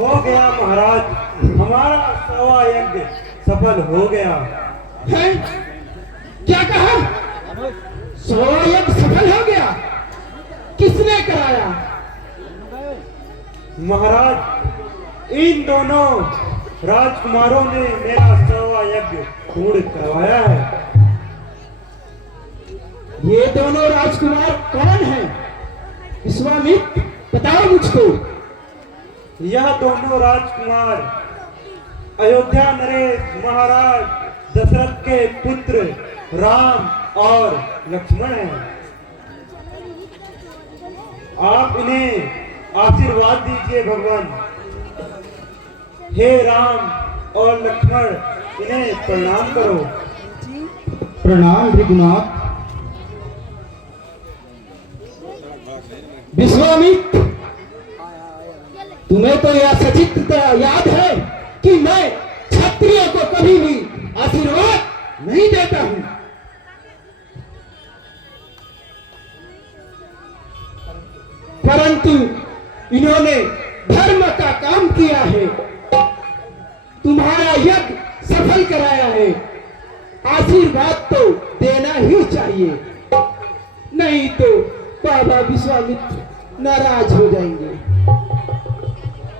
हो गया महाराज, हमारा 100वां यज्ञ सफल हो गया है। क्या कहा? 100वां यज्ञ सफल हो गया? किसने कराया? महाराज, इन दोनों राजकुमारों ने मेरा 100वां यज्ञ पूर्ण करवाया है। ये दोनों राजकुमार कौन हैं? विश्वामित्र, बताओ मुझको। यह दोनों राजकुमार अयोध्या नरेश महाराज दशरथ के पुत्र राम और लक्ष्मण हैं। आप इन्हें आशीर्वाद दीजिए भगवान। हे राम और लक्ष्मण, इन्हें प्रणाम करो। प्रणाम रघुनाथ। विश्वामित्र, तुम्हें तो यह सचित्र याद है कि मैं क्षत्रियों को कभी भी आशीर्वाद नहीं देता हूं। परंतु इन्होंने धर्म का काम किया है, तुम्हारा यज्ञ सफल कराया है। आशीर्वाद तो देना ही चाहिए, नहीं तो बाबा विश्वामित्र नाराज हो जाएंगे,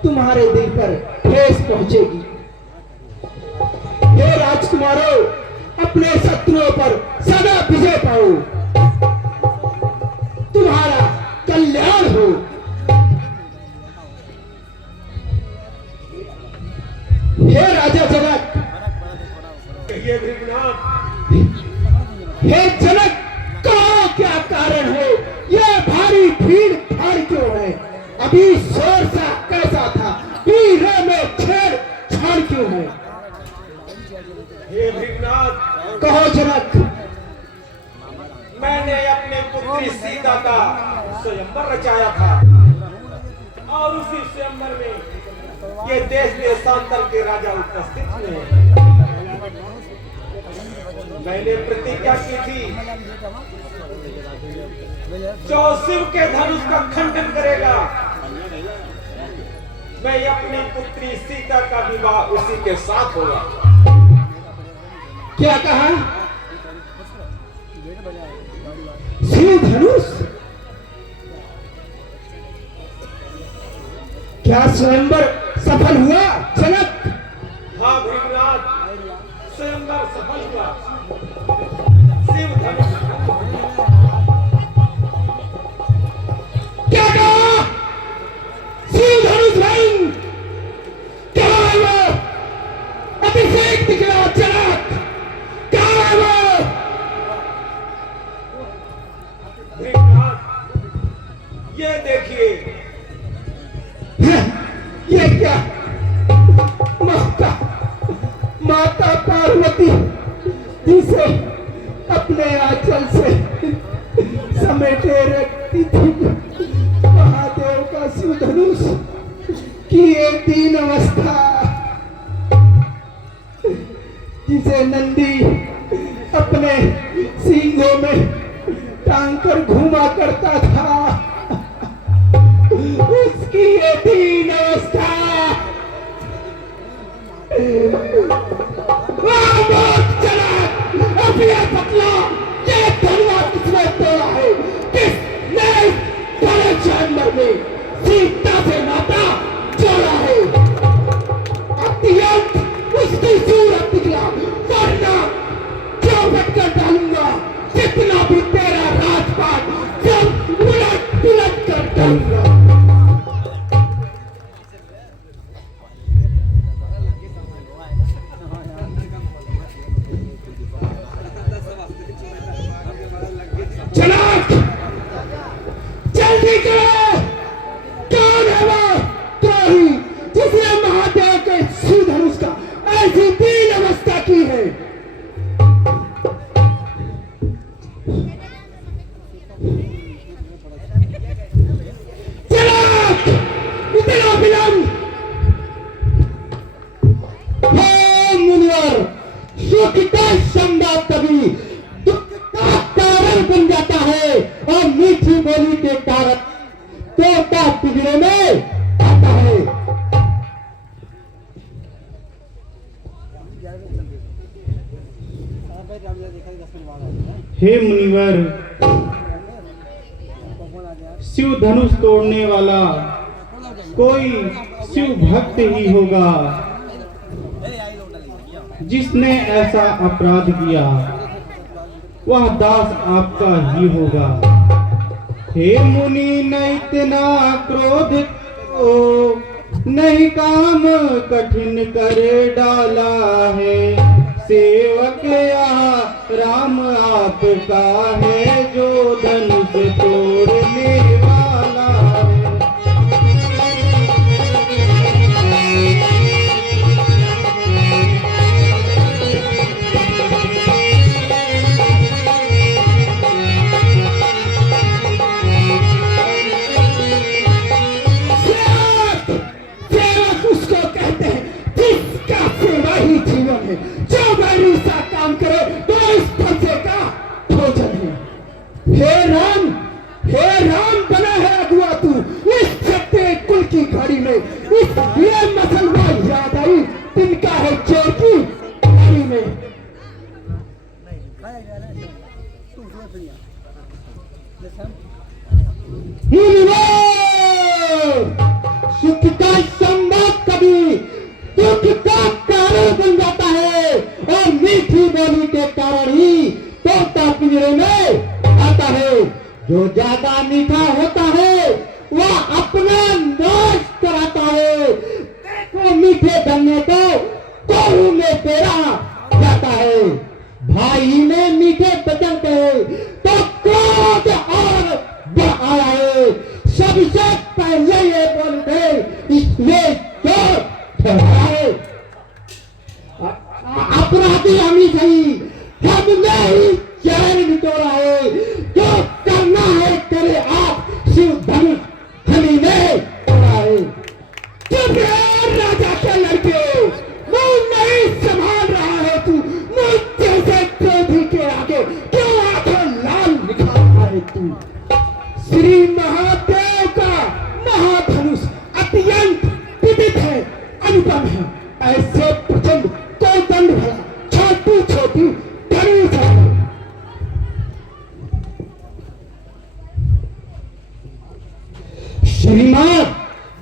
तुम्हारे दिल पर ठेस पहुंचेगी। हे राजकुमारों, अपने शत्रुओं पर सदा विजय पाओ, तुम्हारा कल्याण हो। हे राजा जनक, हे जनक, कहो क्या कारण है? ये भारी भीड़ भाड़ क्यों है? अभी शोर सा कैसा था? वीरों में छेड़ छाड़ क्यों है? हे भृगनाथ, कहो जनक। मैंने अपने पुत्री सीता का स्वयंवर रचाया था और उसी स्वयंवर में ये देश देशांतर के राजा उपस्थित हुए। मैंने प्रतिज्ञा की थी, जो शिव के धनुष का खंडन करेगा, मैं अपनी पुत्री सीता का विवाह उसी के साथ होगा। क्या कहा? शिव धनुष? क्या स्वयंवर सफल हुआ जनक? हाँ भृगनाथ, स्वयंवर सफल हुआ। शिव धनुष। क्या कहा? शिव धनुष भाई, क्या है वो? अभिषेक दिखला जनक, क्या है वो? भृगनाथ, ये देखिए। ये क्या? माता पार्वती जिसे अपने आंचल से समेटे रखती थी, महादेव का शिव धनुष की ये दीन अवस्था, जिसे नंदी अपने सींगों में टांग कर घूमा करता था, उसकी ये दीन अवस्था। अभी पतला ये धनवा किसने तोड़ा है? किसने बड़े जानवर में सीता से नाता जोड़ा है? अत्यंत उसकी सूरत निकला, वरना चौपट कर डालूंगा। जितना भी तेरा राजपाट सब उलट पुलट कर डालूंगा। हे मुनिवर, शिव धनुष तोड़ने वाला कोई शिव भक्त ही होगा। जिसने ऐसा अपराध किया वह दास आपका ही होगा। हे मुनि, न इतना क्रोध को, नहीं काम कठिन कर डाला है। सेवक या राम आपका है, जो धनुष तोड़ने वाला है। सेवक उसको कहते हैं जिसका सेवा ही जीवन है। जो वैरी सा काम करे तो इस फंसे का भोजन है। हे राम बना है अगुआ तू इस छठे कुल की घड़ी में। इस ये मसलवा याद आई तिनका है चोर की घड़ी में। सुख का संवाद कभी दुख का कारण बन जाता है, और मीठी बोली के कारण ही तोता पिंजरे में आता है। जो ज्यादा मीठा होता है वह अपना नाश कराता है। देखो मीठे बनने को कोहू में पेरा जाता है। भाई में मीठे बचन कहे तो क्रोध और बढ़ आया है। सबसे पहले ये बोल दे इसलिए चोर ठहराए। अपराधी हम ही सही, हमने ही चैन निचोड़ा है। जो करना है करे आप, शिव धनुष हमी ने तोड़ा है। चुप रहो राजा के लड़के, मुंह नहीं संभाल रहा है तू। मुझ जैसे क्रोधी के आगे क्यों आंखें लाल दिखाता है तू। श्री महादेव का महाधनुष अत्यंत विदित है, अनुपम है। ऐसे प्रचंड कोई दंड भरा छोटी छोटी धनुष है।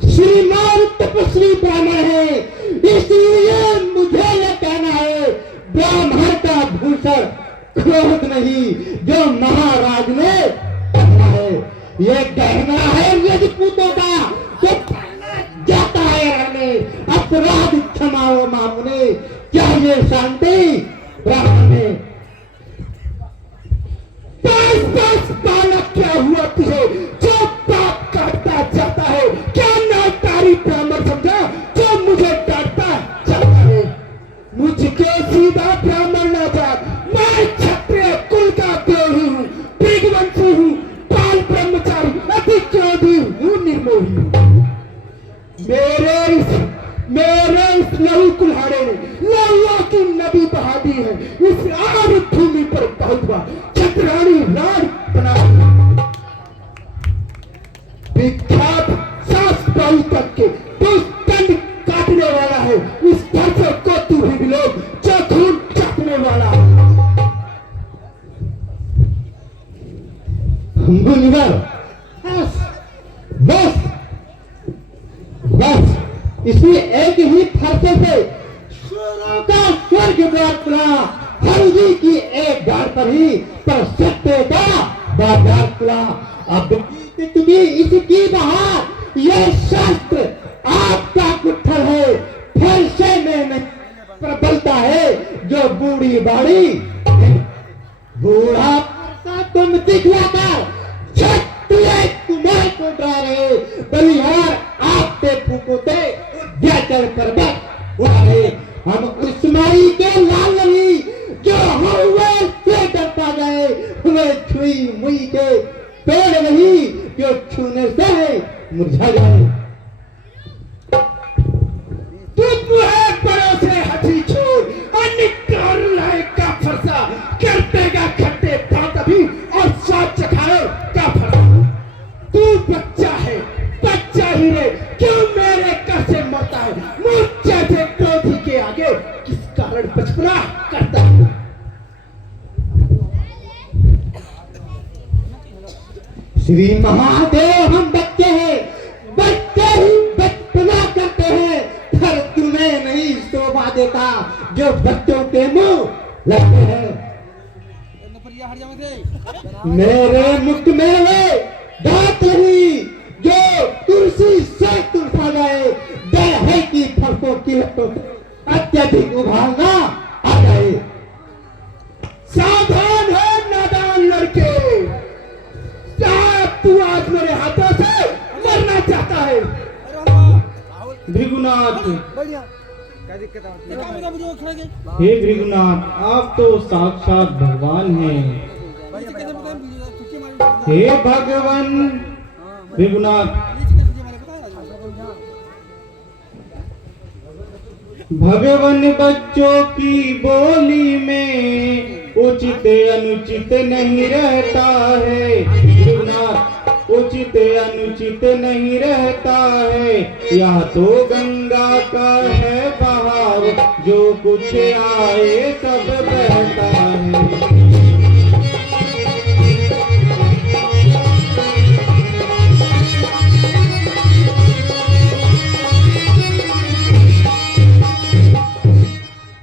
श्रीमान तपस्वी ब्राह्मण है, इसलिए मुझे ये कहना है ब्राह्मण का भूषण क्रोध नहीं, जो महाराज ने कहना है। ये गहना है रजपूतों का, जो जाता है रहने। अपराध क्षमाओ मामुने, चाहिए शांति ब्राह्मण में। बस बालक क्या हुआ तुझे, जो पाप काटता जाता है। क्या नाकारी ब्राह्मण समझा जो मुझे डांटता जाता है। मुझको सीधा ब्राह्मण ना जात, मैं क्षत्रिय कुल का द्रोही हूँ, भृगवंशी हूँ, बाल ब्रह्मचारी, अति क्रोधी हूँ, निर्मोही हूँ। मेरे इस लहू कुल्हाड़े ने लहुओं की नदी बहा दी है। इस आग भूमि पर बहुत बार छतरानी राज बना विख्यात सास पाई तक के दंड काटने वाला है। इस धरती को तू भी लोग जो खून चाटने वाला है। मुनिवर बस इसी एक ही फरसे से सूरों का स्वर्ग द्वार खुला। हल्दी की एक डाल पर ही पर सत्य का बाजार खुला। अब तुम्हें इसकी बहार ये शास्त्र आपका कुट्ठल है। फरसे में प्रबलता है जो बूढ़ी बाड़ी बूढ़ा फरसा तुम दिखलाकर क्षत्रिय कुमार को डरा रहे। बलिहार आप पे फूकोते जड़ पर्वत उड़ाए। हम उस माई के लाल नहीं जो हुए से डरता गए। हमें छुई मुई के पेड़ नहीं जो छूने से मुरझा जाए। तुम है बड़ों से हथी छोड़ निकाल लाए का फरसा। कर देगा खट्टे पात अभी और स्वाद चखाओ का फरसा। तू बच्चा है, बच्चा ही रे, क्यों मेरे कर से मरता है। मुझ जैसे क्रोधी के आगे किस कारण बचपना करता है। श्री महादेव हम बच्चे हैं, बच्चे ही बचपना करते हैं, पर तुम्हें नहीं शोभा देता जो बच्चों के मुंह लगते हैं। मेरे मुख में वे दांत नहीं जो तुलसी से तुलसा गए, डर है कि फरसों की लतों से अत्यधिक उभारना आ जाए। सावधान है नादान लड़के, तू आज मेरे हाथों से मरना चाहता है। भृगुनाथ, हे भृगुनाथ, आप तो साक्षात भगवान हैं। हे भगवान भृगुनाथ, भगवान बच्चों की बोली में उचित अनुचित नहीं रहता है। भृगुनाथ, उचित अनुचित नहीं रहता है, यह तो गंगा का है बहाव, जो कुछ आए सब बहता है।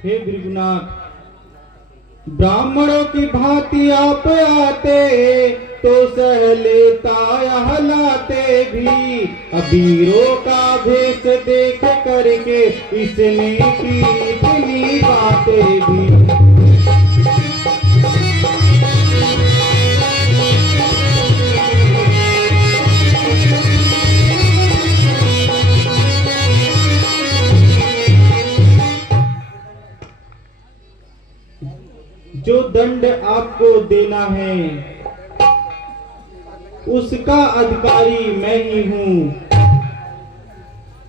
हे भृगुनाथ, ब्राह्मणों की भांति आप आते तो सह लेता यह लाते भी, अबीरों का भेष देख करके इसने की इतनी बातें भी। जो दंड आपको देना है उसका अधिकारी मैं ही हूं।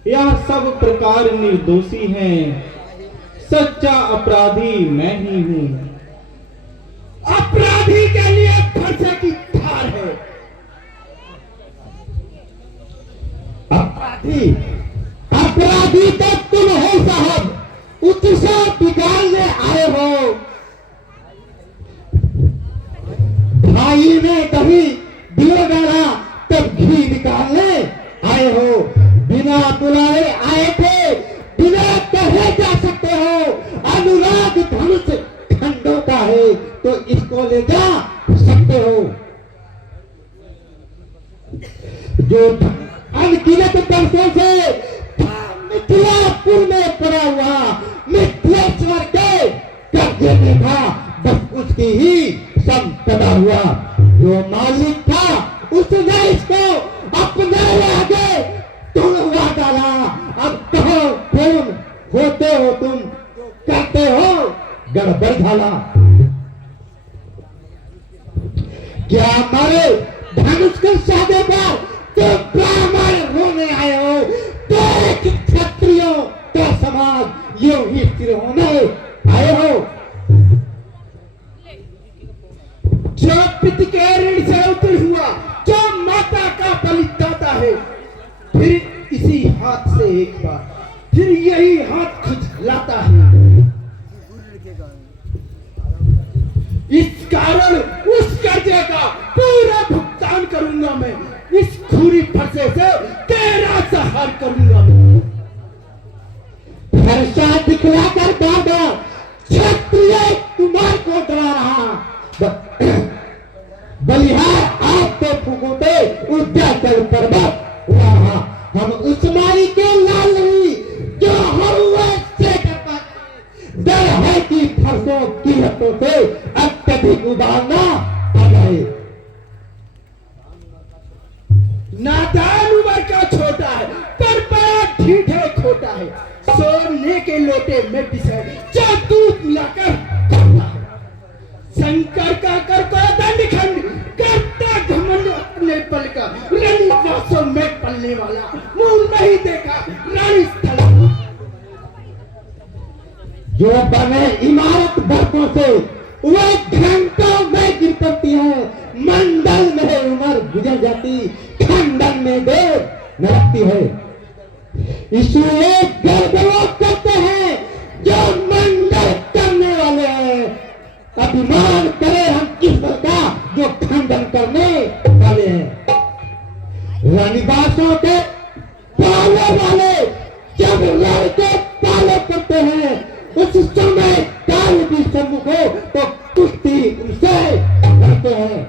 यह सब प्रकार निर्दोषी हैं, सच्चा अपराधी मैं ही हूं। अपराधी के लिए फरसे की धार है। अपराधी अपराधी तो तुम हो साहब, उससे बिगाड़ने आए हो। भाई ने कभी दिया डाला तब घी निकालने आए हो। बिना बुलाए आए थे, बिना कहे जा सकते हो। अनुराग धनुष खंडों का है तो इसको ले जा सकते हो। जो अनगिनत वर्षों से मिथिलापुर में पड़ा हुआ मिथिलेश्वर के कब्जे में था, बस उसकी ही संपदा हुआ। जो मालिक था उसने इसको अपने आगे तोड़वा डाला। अब कहो कौन होते हो तुम, करते हो गड़बड़ झाला। क्या हमारे धनुष के सादे पर तो ब्राह्मण होने आए हो, तो एक क्षत्रियों का समाज यूं ही स्थिर होने आए हो। जो पिता के ऋण से उतर हुआ, जो माता का बलिदाता है, फिर इसी हाथ से एक बार फिर यही हाथ खुजलाता है। इस कारण उस कर्जे का पूरा भुगतान करूंगा मैं। इस खूरी फरसे से तेरा सहार करूंगा मैं। फरसा दिखलाकर बाबा क्षत्रिय कुमार को डरा रहा। बलिहार आप तो फुकोटे उद्याचल पर्वत वहां हम उस माई के लाल नहीं जो हरुआ से करता। डर है कि फरसों की हत्तों से अत्यधिक उबारना आ जाए। नादान उम्र का छोटा है पर बड़ा ठीक है खोटा है। सोने के लोटे में पिसे जो दूध मिलाकर खाता है। शंकर का कर को दंड खंड करता घमंड अपने पल का। रानी वासों में पलने वाला मुंह नहीं देखा रानी स्थल। जो बने इमारत बरसों से वह घंटों में गिर पड़ती है। मंडल में उम्र गुजर जाती, खंडन में देर न लगती है। इसलिए गर्व करते हैं जो मंडल करने वाले हैं। अभिमान करे हम किस का जो खंडन करने वाले हैं। उस समय दारू भी सम्मुख हो तो कुश्ती उनसे करते हैं।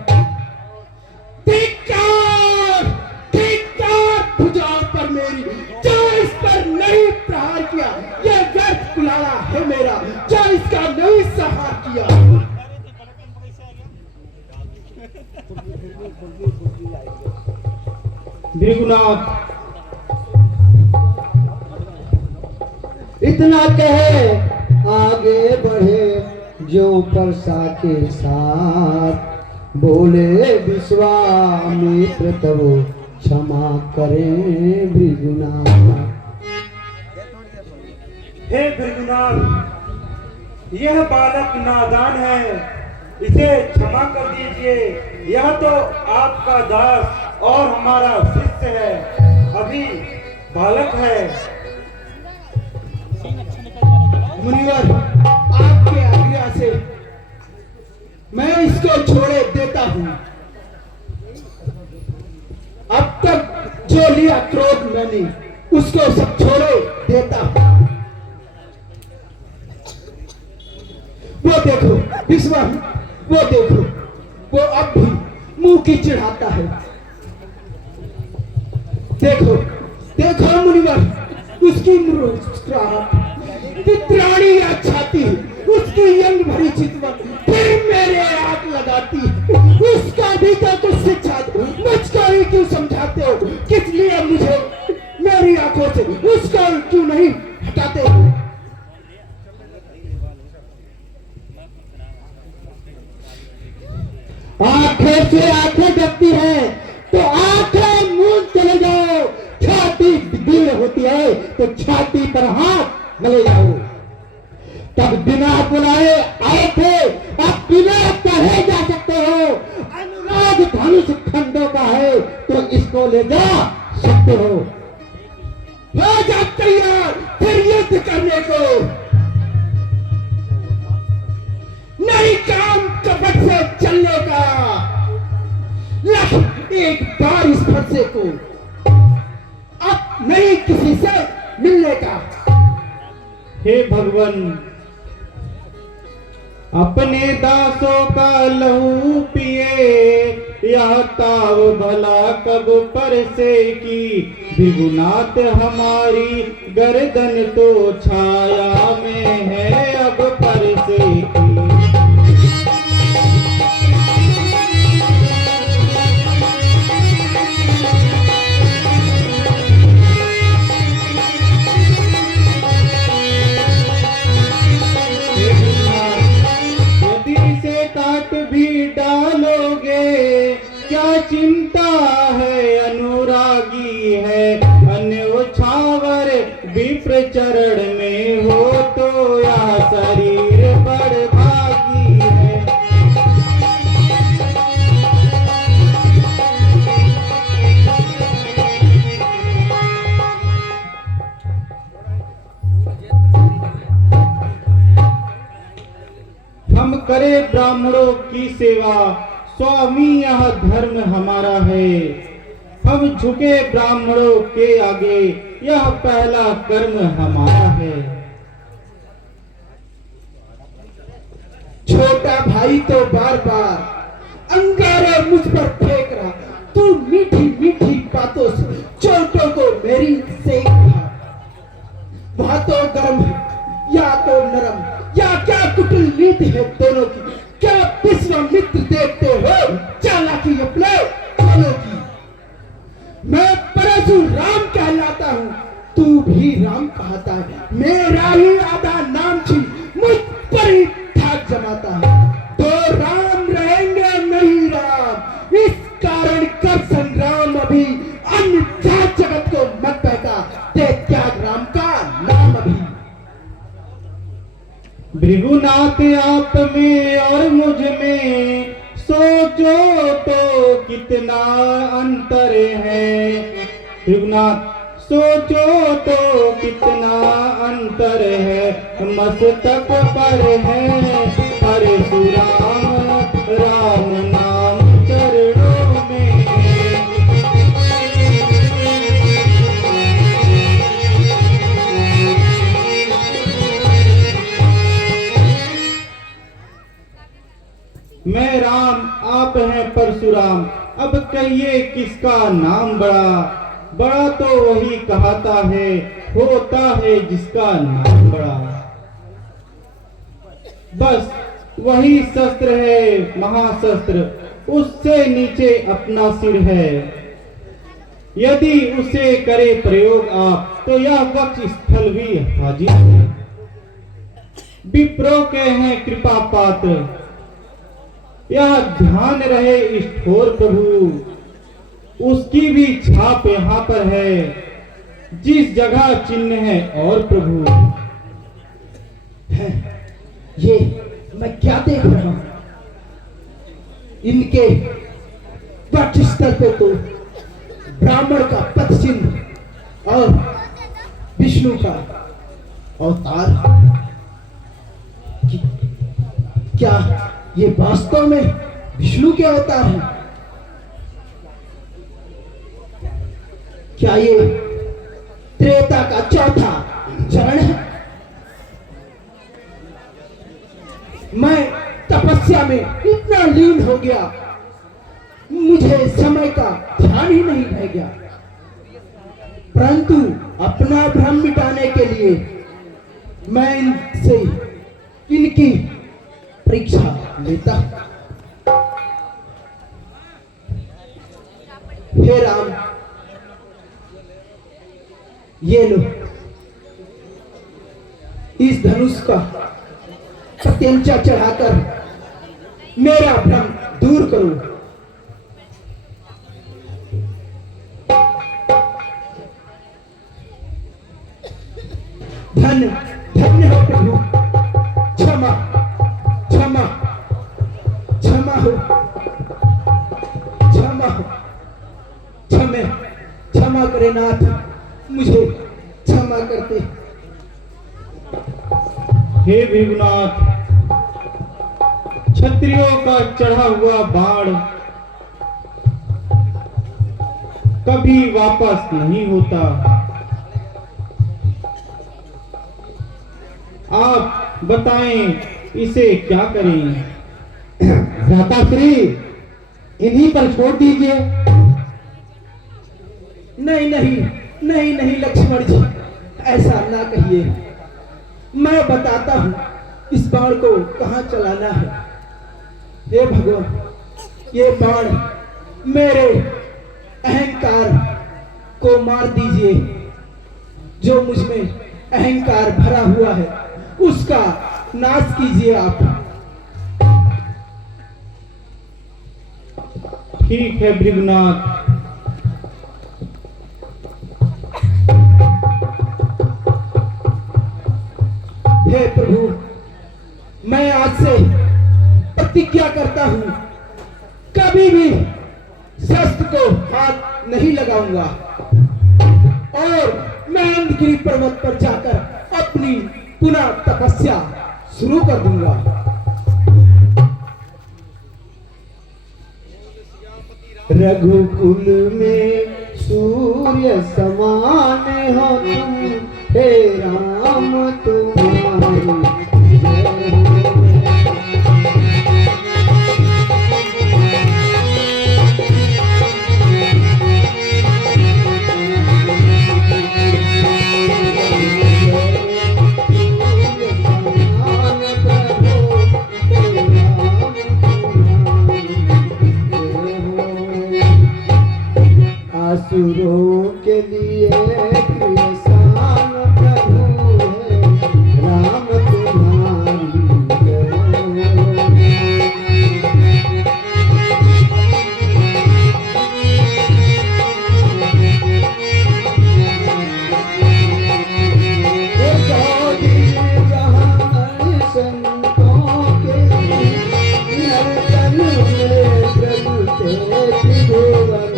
धिक्कार! धिक्कार! भुजाओं पर मेरी, जो इस पर नहीं प्रहार किया, यह व्यर्थ कुलाड़ा है मेरा, जो इसका नहीं सहार किया। भृगुनाथ इतना कहे आगे बढ़े जो परसा के साथ, बोले विश्वामित्र तब क्षमा करें भृगुनाथ। हे भृगुनाथ, यह बालक नादान है, इसे क्षमा कर दीजिए। यह तो आपका दास और हमारा शिष्य है, अभी बालक है। मुनिवर, आपके आज्ञा से मैं इसको छोड़े देता हूं। अब तक जो लिया क्रोध मैंने, उसको सब छोड़े देता हूं। वो देखो विश्वास, वो देखो, वो अब भी मुंह की चिढ़ाता है। देखो देखो मुनिवर, उसकी मुस्कुराहट, पितरानी या छाती, उसकी यंग भरी चितवन फिर मेरे आग लगाती। उसका भी तो कुछ शिक्षा दो, मुझको ही क्यों समझाते हो? किस लिए मुझे मेरी आंखों से उसको क्यों नहीं हटाते हो? आंखें से आंखें देखती है तो आंखें मूंद चले जाओ। छाती दीड़ होती है तो छाती पर हाथ मले जाओ। तब बिना बुलाए आए थे, अब बिना कहे जा सकते हो। अनुराग धनुष खंडों का है तो इसको ले जा सकते हो। हो जा तैयार फिर युद्ध करने को। नहीं काम कपट से चलने का, लख एक बार इस फरसे को, अब नहीं किसी से मिलने का। हे भगवान, अपने दासों का लहू पिए, यह ताव भला कब परसे की। भृगुनाथ हमारी गर्दन तो छाया में है अब परसे की। काट भी डालोगे क्या चिंता है, अनुरागी है अन्योछावर विप्र चरण में हो तो यह शरीर बड़ भागी है। हम करे ब्राह्मणों की सेवा, स्वामी यह धर्म हमारा है। हम झुके ब्राह्मणों के आगे, यह पहला कर्म हमारा है। छोटा भाई तो बार बार अंगारा मुझ पर फेंक रहा, तू मीठी मीठी बातों से चोटों को मेरी सेक रहा। वहां तो गर्म है या तो नरम, या क्या कुटिल नीति है दोनों की। क्या विश्वामित्र देखते हो चालाकी अपने दोनों की। मैं परशुराम कहलाता हूँ, तू भी राम कहता है। मेरा ही आधा नाम छीन मुझ पर ही ठाक जमाता है। तो राम रहेंगे नहीं राम, इस कारण कर संग्राम अभी। अन्य जात जगत को मत बहका, दे त्याग राम का नाम अभी। भृगुनाथ आप में और मुझ में सोचो तो कितना अंतर है। भृगुनाथ सोचो तो कितना अंतर है, मस्तक पर है परशुराम राम नाम चरणों में। मैं राम आप हैं परशुराम, अब कहिए किसका नाम बड़ा। बड़ा तो वही कहता है, होता है जिसका नाम बड़ा। बस वही शस्त्र है महाशस्त्र, उससे नीचे अपना सिर है। यदि उसे करे प्रयोग आप, तो यह वक्ष स्थल भी हाजिर है। विप्रो के हैं कृपा पात्र, यह ध्यान रहे इस ठोर प्रभु। उसकी भी छाप यहाँ पर है, जिस जगह चिन्ह है और प्रभु। है ये मैं क्या देख रहा हूं? इनके वक्षस्थल पे तो ब्राह्मण का पद चिन्ह और विष्णु का अवतार। क्या ये वास्तव में विष्णु के अवतार हैं? क्या ये त्रेता का चौथा चरण है? मैं तपस्या में इतना लीन हो गया, मुझे समय का ध्यान ही नहीं रह गया। परंतु अपना भ्रम मिटाने के लिए मैं इनसे इनकी परीक्षा लेता। हे राम, ये लो, इस धनुष का प्रत्यंचा चढ़ाकर मेरा भ्रम दूर करो। धन्य धन्य हो प्रभु, क्षमा क्षमा क्षमा हो, क्षमा हो, क्षमा करे नाथ, मुझे क्षमा करते। हे भृगुनाथ, क्षत्रियों का चढ़ा हुआ बाण कभी वापस नहीं होता। आप बताएं इसे क्या करें। भ्राताश्री, इन्हीं पर छोड़ दीजिए। नहीं नहीं नहीं नहीं लक्ष्मण जी, ऐसा ना कहिए। मैं बताता हूं इस बाण को कहां चलाना है। हे भगवान, ये बाण मेरे अहंकार को मार दीजिए। जो मुझ में अहंकार भरा हुआ है उसका नाश कीजिए आप। ठीक है भृगुनाथ। हे प्रभु, मैं आज से प्रतिज्ञा करता हूं, कभी भी शस्त्र को हाथ नहीं लगाऊंगा और मैं अंधगिरी पर्वत पर जाकर अपनी पुनः तपस्या शुरू कर दूंगा। रघुकुल में सूर्य समान हो तुम, हे राम तुम्हारी असुरों के लिए प्रियसान प्रभु है, राम तुम्हारी जय। संतों के नर्तन में प्रभु तेज भुवन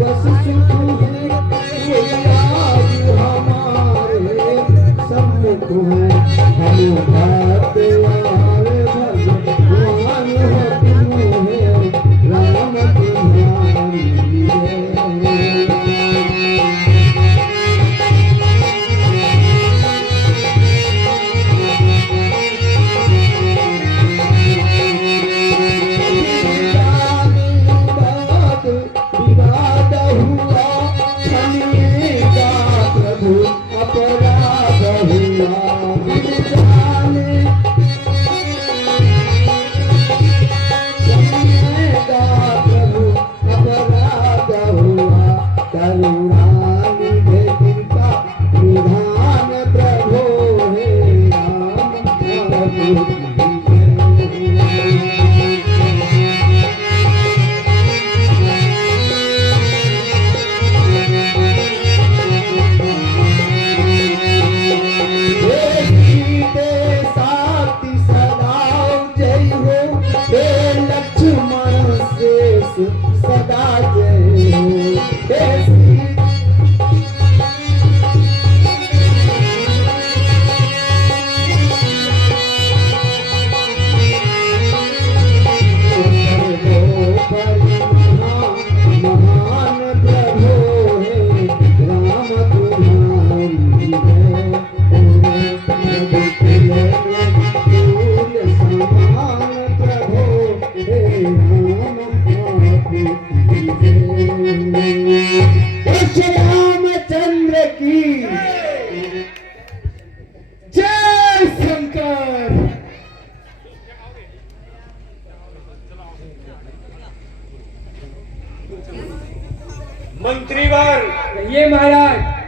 बस सुख है कोई आज हमारे सम्मुख है। हम भाग्यवान भगवान हो तुम्हें राम तुम्हारी जय। विवाद हुआ छनिएगा प्रभु अपराध हुआ जाने छनिएगा प्रभु अपराध हुआ। करुणा निधे कृपा निधान प्रभु हे राम प्रभु लक्ष्मण शेष सदा जय हो। महान प्रभु हे राम तुम्हारी जय। समान प्रभु हे रामचंद्र की जय। शंकर मंत्रीवर ये महाराज